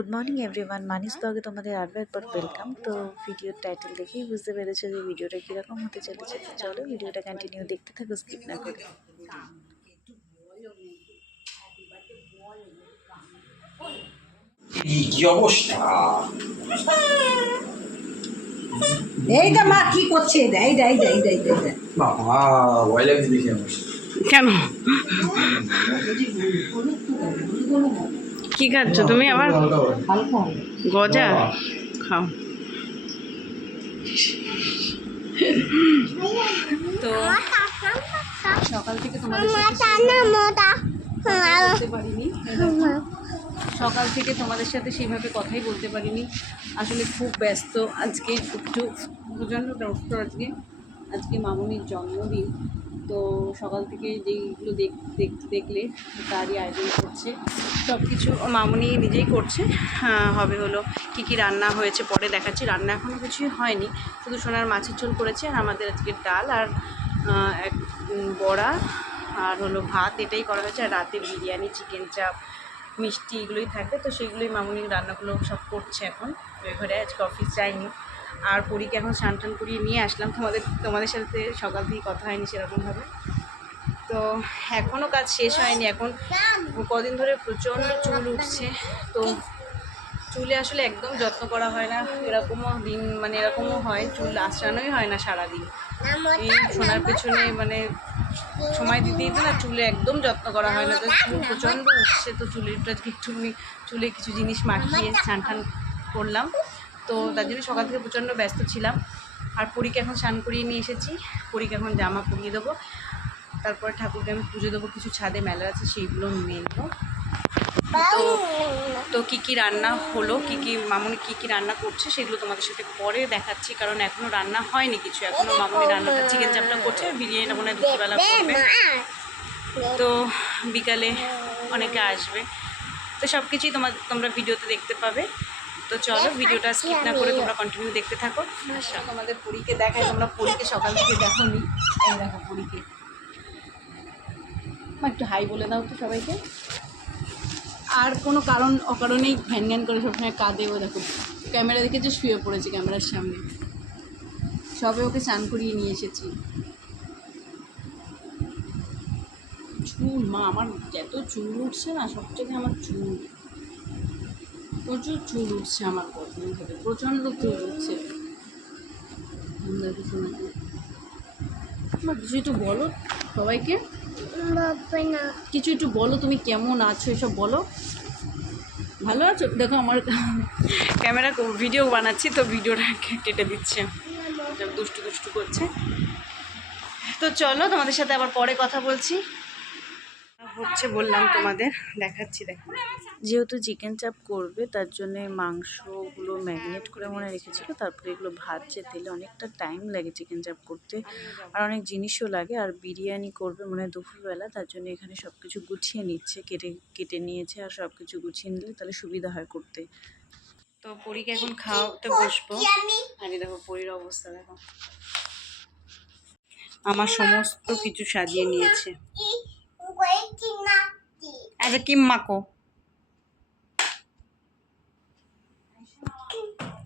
Good morning everyone, মানিস ব্লগে তোমাদের আরও একবার ওয়েলকাম। তো ভিডিওর টাইটেল দেখেই বুঝতে পেরেছো যে ভিডিওটা কীরকম হতে চলেছে। তো চলো ভিডিওটা কন্টিনিউ দেখতে থাকো, স্কিপ না করে। কি অবস্থা? এইটা মা কি করছে? বাবা ভয় লাগছে দেখে আমার। কেন কি খাচ্ছ তুমি আবার? গজা খাও। তো সকাল থেকে তোমাদের বলতে পারিনি, সকাল থেকে তোমাদের সাথে সেইভাবে কথাই বলতে পারিনি। আসলে খুব ব্যস্ত আজকে, একটু প্রচণ্ড ব্যস্ত আজকে মামনির জন্মদিন। তো সকাল থেকে যেইগুলো দেখলে তারই আয়োজন করছে, সব কিছু মামনি নিজেই করছে। হবে হলো কি রান্না হয়েছে পরে দেখাচ্ছি। রান্না এখনও কিছুই হয়নি, শুধু সোনার মাছের ঝোল করেছে, আর আমাদের আজকে ডাল আর এক বড়া আর হলো ভাত, এটাই করা হয়েছে। আর রাতে বিরিয়ানি, চিকেন চাপ, মিষ্টি এগুলোই থাকবে। তো সেইগুলোই মামনি রান্নাগুলো সব করছে এখন। ওই ঘরে আজকে অফিস যায়নি। আর পরীকে এখন স্নান টান করিয়ে নিয়ে আসলাম। তোমাদের সাথে সকাল থেকে কথা হয়নি সেরকমভাবে। তো এখনও কাজ শেষ হয়নি। এখন কদিন ধরে প্রচণ্ড চুল উঠছে, তো চুলে আসলে একদম যত্ন করা হয় না। এরকমও দিন, মানে এরকমও হয় চুল আঁচড়ানোই হয় না সারাদিন। এই সোনার পেছনে মানে সময় দিতে দিতে না চুলে একদম যত্ন করা হয় না। তো চুল প্রচণ্ড উঠছে, তো চুলেরটা একটু চুলে কিছু জিনিস মাখিয়ে স্নান টান করলাম। তো তার জন্য সকাল থেকে প্রচণ্ড ব্যস্ত ছিলাম। আর পরীকে এখন স্নান করিয়ে নিয়ে এসেছি। পরীকে এখন জামা পরিয়ে দেবো, তারপরে ঠাকুরকে আমি পুজো দেবো। কিছু ছাদে মেলা আছে, সেইগুলো নিয়ে নেবো। তো কী রান্না হলো, মামনি কী রান্না করছে সেগুলো তোমাদের সাথে পরে দেখাচ্ছি, কারণ এখনও রান্না হয়নি কিছু। এখনও মামনি রান্নাটা চিকেন চাপটা করছে, বিরিয়ানিটা মনে হয় দুপুরবেলা করবে। তো বিকালে অনেকে আসবে, তো সব কিছুই তোমরা ভিডিওতে দেখতে পাবে। তো চলো ভিডিওটা স্কিপ না করে তোমরা কন্টিনিউ দেখতে থাকো। আচ্ছা, তোমাদের পরীকে দেখায়, তোমরা পরীকে সকাল থেকে দেখো নি। এই দেখো পরীকে, একটু হাই বলে দাও তো সবাইকে। আর কোনো অকারণেই ঘ্যান ঘ্যান করে সবসময় কাঁদেও। দেখো ক্যামেরা দেখে যে শুয়ে পড়েছে ক্যামেরার সামনে। সবে ওকে স্নান করিয়ে নিয়ে এসেছি। চুল মা আমার এত চুল উঠছে না, সবচেয়ে আমার চুল, প্রচুর চুল উঠছে আমার কদিন ধরে, প্রচণ্ড চুল উঠছে। কিছু একটু বলো সবাইকে, কিছু একটু বলো, তুমি কেমন আছো এসব বলো। ভালো আছো? দেখো আমার ক্যামেরা ভিডিও বানাচ্ছি, তো ভিডিওটা কেটে দিচ্ছে, দুষ্টু করছে। তো চলো তোমাদের সাথে আবার পরে কথা বলছি। হচ্ছে বললাম তোমাদের দেখাচ্ছি। দেখো যেহেতু চিকেন চাপ করবে, তার জন্য মাংসগুলো ম্যারিনেট করে মনে রেখেছিল, তারপরে এগুলো ভাজছে তেলে। অনেকটা টাইম লাগে চিকেন চাপ করতে, আর অনেক জিনিসও লাগে। আর বিরিয়ানি করবে মনে হয় দুপুরবেলা, তার জন্য এখানে সব কিছু গুছিয়ে নিচ্ছে, কেটে নিয়েছে। আর সব কিছু গুছিয়ে নিলে তাহলে সুবিধা হয় করতে। তো পরীকে এখন খাওয়াতে বসবো। আর দেখো পরীর অবস্থা দেখো, আমার সমস্ত কিছু সাজিয়ে নিয়েছে। আচ্ছা কি মাকো।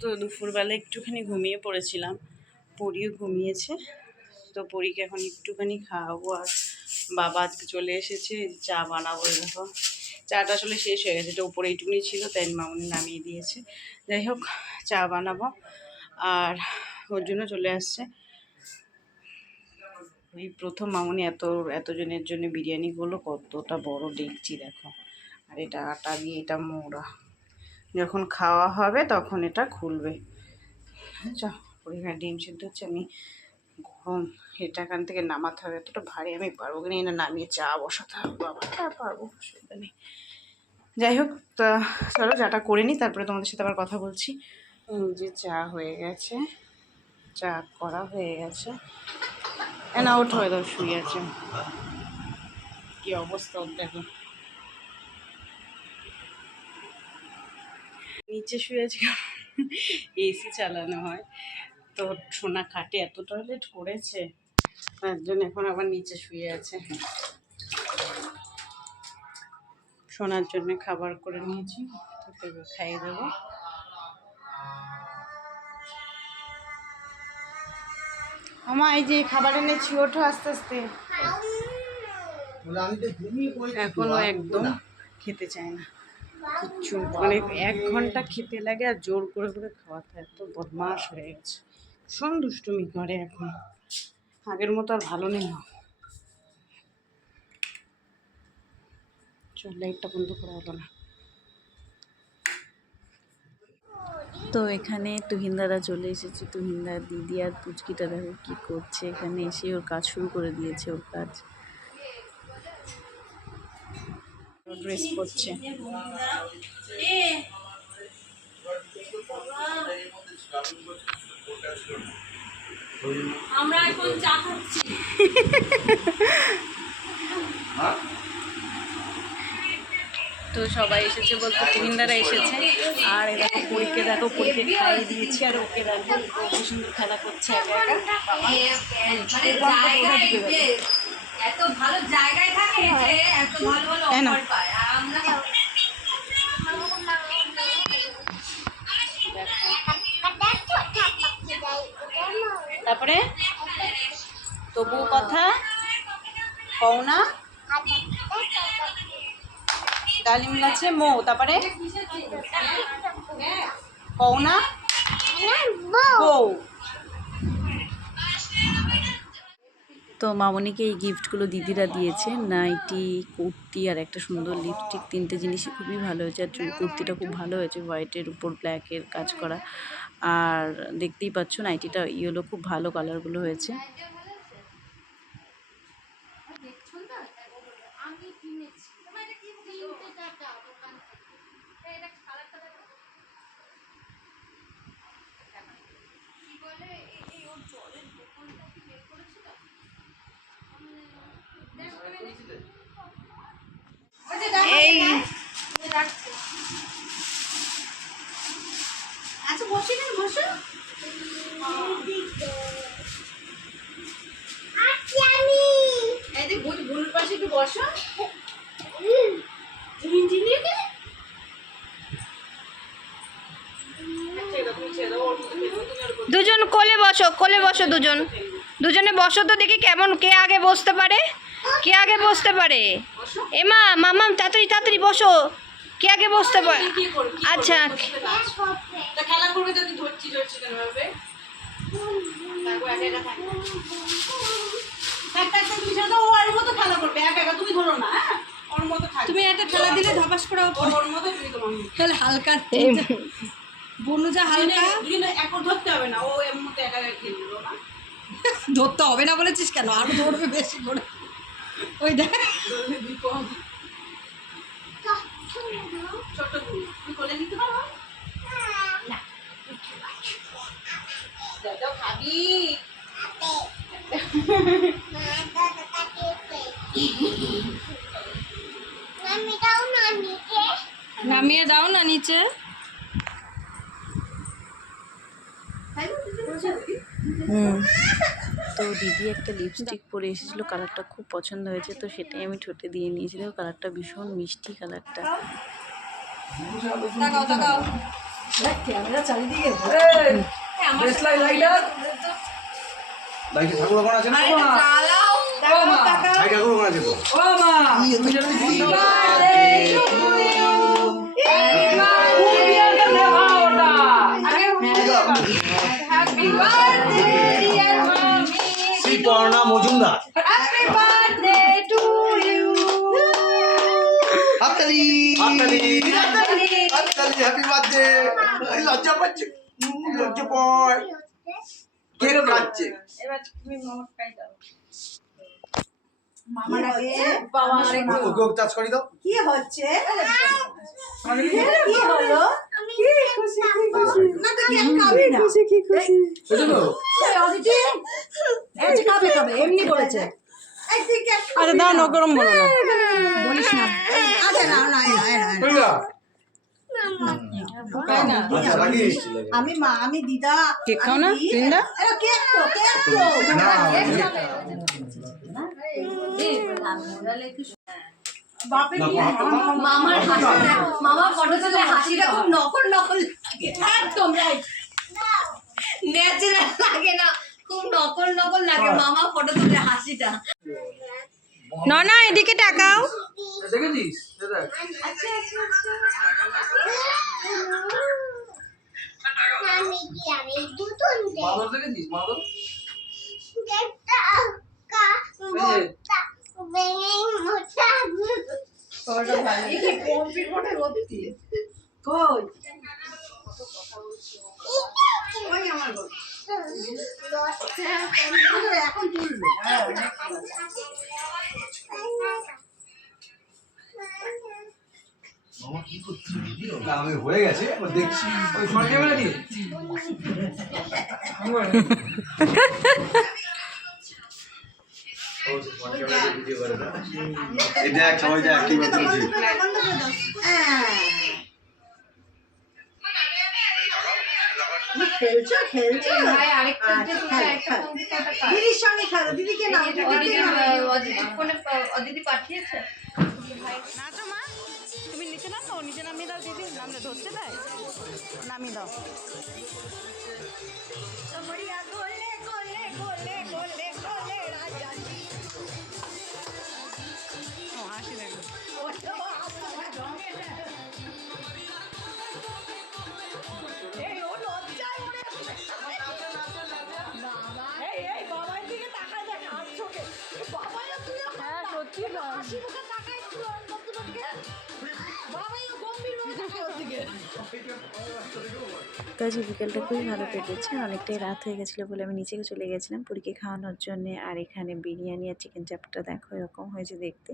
তো দুপুরবেলা একটুখানি ঘুমিয়ে পড়েছিলাম, পরীও ঘুমিয়েছে। তো পরীকে এখন একটুখানি খাওয়াবো। আর বাবা আজকে চলে এসেছে, চা বানাবো। দেখো চাটা আসলে শেষ হয়ে গেছে, এটা উপরে এইটুকুনি ছিল, তাই মামনি নামিয়ে দিয়েছে। যাই হোক চা বানাবো, আর ওর জন্য চলে আসছে। এই প্রথম মামনি এতজনের জন্য বিরিয়ানি করলো। কতটা বড় ডেকচি দেখো, আর এটা আটা দিয়ে এটা মোড়া। যখন খাওয়া হবে তখন এটা খুলবে। পরিমাণ ডিম সিদ্ধ হচ্ছে, আমি গরম এটা এখান থেকে নামাতে হবে। এতটা ভারী আমি পারবো কিনা, এটা নামিয়ে চা বসাতে হবে। বাবা পারবো, অসুবিধা নেই। যাই হোক, তা চলো চাটা করে নিই, তারপরে তোমাদের সাথে আবার কথা বলছি। যে চা হয়ে গেছে, চা করা হয়ে গেছে। না ওঠো, দাও শুয়ে আছে। কি অবস্থা ওর দেখো, নিচে শুয়ে আছে, এসি চালানো হয়। তো সোনা খাটে এত টয়লেট করেছে, তার জন্য এখন আবার নিচে শুয়ে আছে। সোনার জন্য খাবার করে নিয়েছি, তোকে খাইয়ে দেবো। আমা এই যে খাবার এনেছি, ওঠো আস্তে আস্তে। এখনো একদম খেতে চায় না কিচ্ছু, মানে 1 ঘন্টা খেতে লাগে আর জোর করে করে খাওয়াতে হয়। এত বদমাশ হয়ে গেছে, ভীষণ দুষ্টুমি করে এখন, আগের মতো আর ভালো নেই। চল লাইটটা বন্ধ করা হলো না। তো এখানে তুহিন দাদা চলে এসেছে। তুহিন দাদা দিদি আর পুচকিটা দেখো কী করছে, এখানে এসে ওর কাজ শুরু করে দিয়েছে। ওর কাজ ড্রেস করছে। আমরা এখন চা খাচ্ছি। তো সবাই এসেছে বলতে তুহিনদারা এসেছে। আর এ দেখো পরীকে দেখো, পরীকে খাইয়ে দিয়েছি। আর ওকে দেখো কি সুন্দর খেলা করছে একা একা। এত ভালো জায়গায় থাকে যে এত ভালো ভালো অফার পায়, আর আমরা তারপরে তবু কথা কও না, ডালিম গাছে মৌ, তারপরে কও না বউ। তো মামনিকে এই গিফটগুলো দিদিরা দিয়েছে, নাইটি, কুর্তি আর একটা সুন্দর লিপস্টিক। 3টে জিনিসই খুবই ভালো হয়েছে। আর কুর্তিটা খুব ভালো হয়েছে, হোয়াইটের উপর ব্ল্যাকের কাজ করা। আর দেখতেই পাচ্ছ নাইটিটা ইয়েলো, খুব ভালো কালারগুলো হয়েছে। এই আচ্ছা বসে না, বসো। এই যে বুনুর পাশে একটু বসো। দুজন কোলে বসো, কোলে বসো, দুজনে বসো তো দেখি কেমন, কে আগে বসতে পারে, কে আগে বসতে পারে। এমা মামাম তাড়াতাড়ি তাড়াতাড়ি বসো, কে আগে বসতে পারে। আচ্ছা খেলা করবে যদি ধরছি কেন ভাবে খেলা করবে একা একা, তুমি ধরো না। হ্যাঁ ওর মতো তুমি একটা খেলা দিলে ধপাস করে ওর মতো তুমি তোমার হালকা বনু যা হালকা এখন ধরতে হবে না, ও এর মতো একা একা খেলবে না। ধরতে হবে না বলেছিস কেন, আরো ধরবে বেশি করে। ওই দেখ ছোট তুমি কোলে নিতে পারো না, দাদা খাবি নামিয়ে দাও না নিচে। তো দিদি একটা লিপস্টিক পরে এসেছিল, কালারটা খুব পছন্দ হয়েছে, তো সেটাই আমি ঠোঁটে দিয়ে নিয়েছি। দেখো কালারটা ভীষণ মিষ্টি কালারটা। তাকাও তাকাও, ক্যামেরা চারিদিকে লাইটে ঠাকুর ওখানে আছে না? লাইটে ঠাকুর ওখানে আছে তো? শ্রীপর্ণা মজুমদার। হাততালি হাততালি হাততালি, হ্যাপি বার্থডে। লজ্জা পাচ্ছে, লজ্জা পায়, কেক খাচ্ছে। ওকে টাচ করি দাও। কি হচ্ছে, কি হলো, কি খুশি কি খুশি না, তো কেন খাবি না, খুশি কি খুশি বুঝলো? এই যে খাবে খাবে এমনি করেছে। আচ্ছা দাও না, গরম বলো না, বলিস না। আচ্ছা না না বুঝলা? না, আচ্ছা লাগি। আমি দিদা কেক খাও না বৃন্দা? কেক তো না, মামার হাসিটা, মামা ফটো তুলে হাসিটা খুব নকল নকল লাগে। একদম রাইট, ন্যাচারাল লাগে না, খুব নকল নকল লাগে মামা ফটো তুলে হাসিটা। ননা এদিকে তাকাও। দেখেছিস দেখ মাদল দেখেছিস মাদল না আমি হয়ে গেছে এবার দেখছি ওই ফোন ক্যামেরা নিয়ে এই দেখ সবাই দেখ কি বলছে ভাই আরেকটা দিদির সঙ্গে খেলো, দিদিকে নাও, অদিতি পাঠিয়েছে। নাচো মা, তুমি নিচে নামো, নিচে নামিয়ে দাও দিদি, নামলে ধরতে দেয়, নামিয়ে দাও। ও হাসি দেখো। হ্যাঁ সত্যি তো আজ বিকেলটা খুবই ভালো কেটেছে, অনেকটাই রাত হয়ে গেছিলো বলে আমি নিচে চলে গেছিলাম পুরীকে খাওয়ানোর জন্য। আর এখানে বিরিয়ানি আর চিকেন চাপটা দেখো এরকম হয়েছে দেখতে।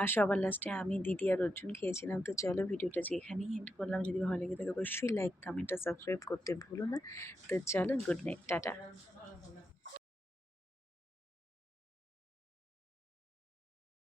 আর সবার লাস্টে আমি, দিদি আর অর্জুন খেয়েছিলাম। তো চলো ভিডিওটা আজকে এখানেই এন্ড করলাম। যদি ভালো লেগে থাকে অবশ্যই লাইক কমেন্ট আর সাবস্ক্রাইব করতে ভুলো না। তো চলো, গুড নাইট, টাটা।